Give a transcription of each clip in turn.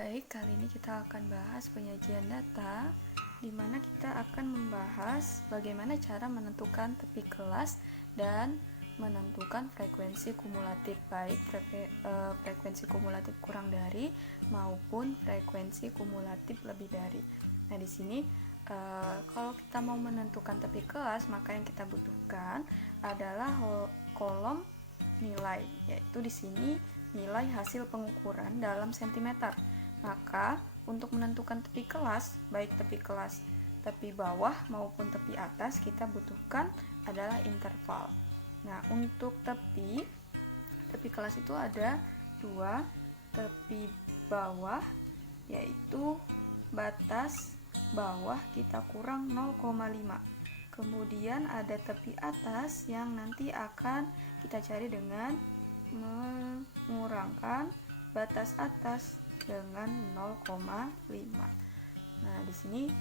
Baik, kali ini kita akan bahas penyajian data, di mana kita akan membahas bagaimana cara menentukan tepi kelas dan menentukan frekuensi kumulatif, baik frekuensi kumulatif kurang dari maupun frekuensi kumulatif lebih dari. Nah, di sini kalau kita mau menentukan tepi kelas, maka yang kita butuhkan adalah kolom nilai, yaitu di sini nilai hasil pengukuran dalam sentimeter. Maka untuk menentukan tepi kelas, baik tepi kelas tepi bawah maupun tepi atas, kita butuhkan adalah interval. Nah, untuk tepi kelas itu ada dua, tepi bawah yaitu batas bawah kita kurang 0,5. Kemudian ada tepi atas yang nanti akan kita cari dengan mengurangkan batas atas dengan 0,5. Nah, di sini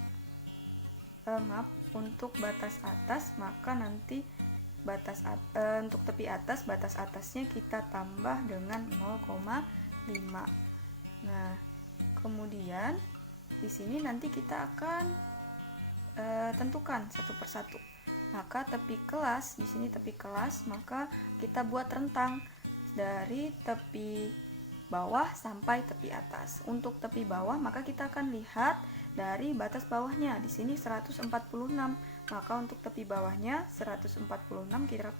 untuk batas atas, maka nanti untuk tepi atas, batas atasnya kita tambah dengan 0,5. Nah, kemudian di sini nanti kita akan tentukan satu persatu. Maka tepi kelas, di sini tepi kelas, maka kita buat rentang dari tepi bawah sampai tepi atas. Untuk tepi bawah, maka kita akan lihat dari batas bawahnya. Di sini 146. Maka untuk tepi bawahnya 146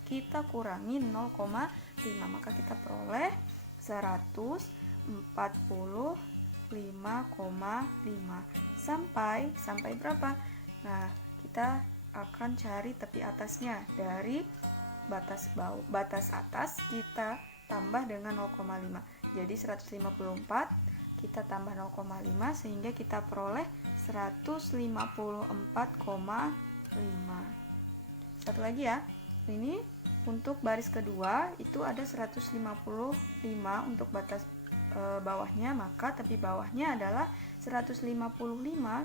kita kurangi 0,5. Maka kita peroleh 145,5 sampai berapa? Nah, kita akan cari tepi atasnya. Dari batas atas kita tambah dengan 0,5. Jadi 154 kita tambah 0,5 sehingga kita peroleh 154,5. Satu lagi ya. Ini untuk baris kedua itu ada 155 untuk batas bawahnya, maka tepi bawahnya adalah 155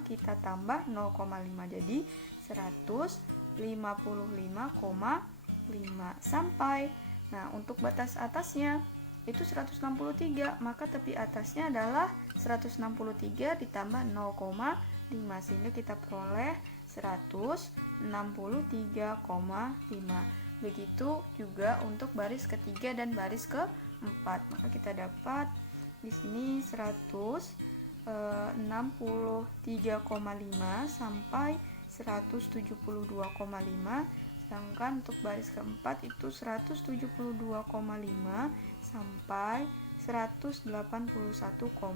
kita tambah 0,5 jadi 155,5 sampai. Nah, untuk batas atasnya itu 163, maka tepi atasnya adalah 163 ditambah 0,5 sehingga kita peroleh 163,5. Begitu juga untuk baris ketiga dan baris keempat, maka kita dapat di sini 163,5 sampai 172,5. Sedangkan untuk baris keempat itu 172,5 sampai 181,5.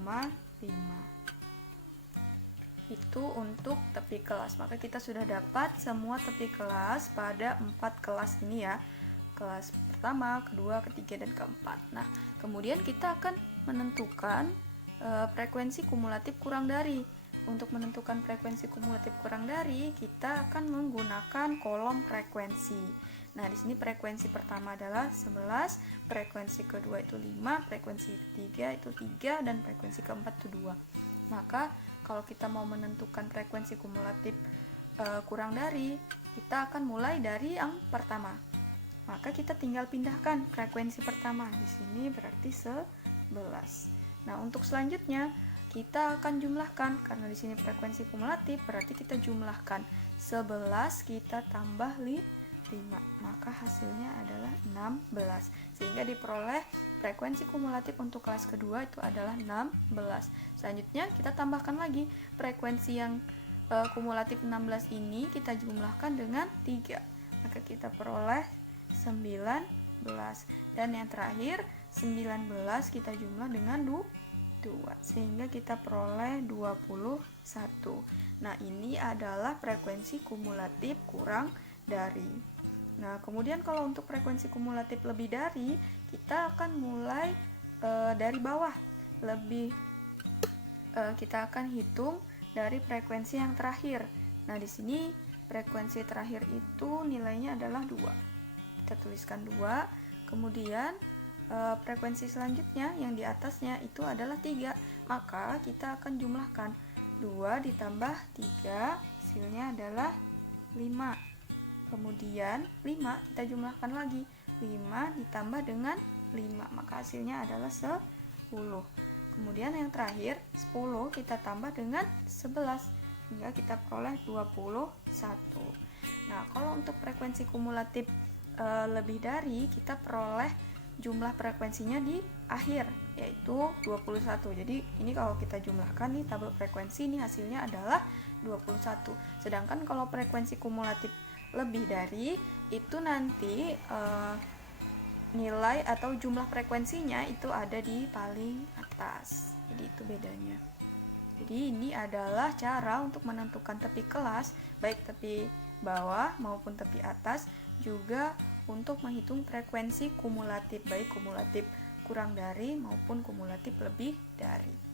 Itu untuk tepi kelas. Maka kita sudah dapat semua tepi kelas pada 4 kelas ini ya. Kelas pertama, kedua, ketiga, dan keempat. Nah, kemudian kita akan menentukan frekuensi kumulatif kurang dari. Untuk menentukan frekuensi kumulatif kurang dari, kita akan menggunakan kolom frekuensi. Nah, di sini frekuensi pertama adalah 11, frekuensi kedua itu 5, frekuensi ketiga itu 3, dan frekuensi keempat itu 2. Maka, kalau kita mau menentukan frekuensi kumulatif kurang dari, kita akan mulai dari yang pertama. Maka kita tinggal pindahkan frekuensi pertama. Di sini berarti 11. Nah, untuk selanjutnya kita akan jumlahkan, karena di sini frekuensi kumulatif berarti kita jumlahkan 11 kita tambah 5, maka hasilnya adalah 16 sehingga diperoleh frekuensi kumulatif untuk kelas kedua itu adalah 16. Selanjutnya kita tambahkan lagi frekuensi yang kumulatif 16 ini kita jumlahkan dengan 3, maka kita peroleh 19, dan yang terakhir 19 kita jumlah dengan 2 sehingga kita peroleh 21. Nah, ini adalah frekuensi kumulatif kurang dari. Nah, kemudian kalau untuk frekuensi kumulatif lebih dari, kita akan mulai dari bawah. Kita akan hitung dari frekuensi yang terakhir. Nah, di sini frekuensi terakhir itu nilainya adalah 2. Kita tuliskan 2. Kemudian frekuensi selanjutnya yang di atasnya itu adalah 3, maka kita akan jumlahkan 2 ditambah 3 hasilnya adalah 5. Kemudian 5 kita jumlahkan lagi, 5 ditambah dengan 5 maka hasilnya adalah 10. Kemudian yang terakhir 10 kita tambah dengan 11 hingga kita peroleh 21. Nah, kalau untuk frekuensi kumulatif lebih dari, kita peroleh jumlah frekuensinya di akhir, yaitu 21. Jadi ini kalau kita jumlahkan nih tabel frekuensi, ini hasilnya adalah 21. Sedangkan kalau frekuensi kumulatif lebih dari, itu nanti nilai atau jumlah frekuensinya itu ada di paling atas. Jadi itu bedanya. Jadi ini adalah cara untuk menentukan tepi kelas, baik tepi bawah maupun tepi atas, juga untuk menghitung frekuensi kumulatif, baik kumulatif kurang dari maupun kumulatif lebih dari.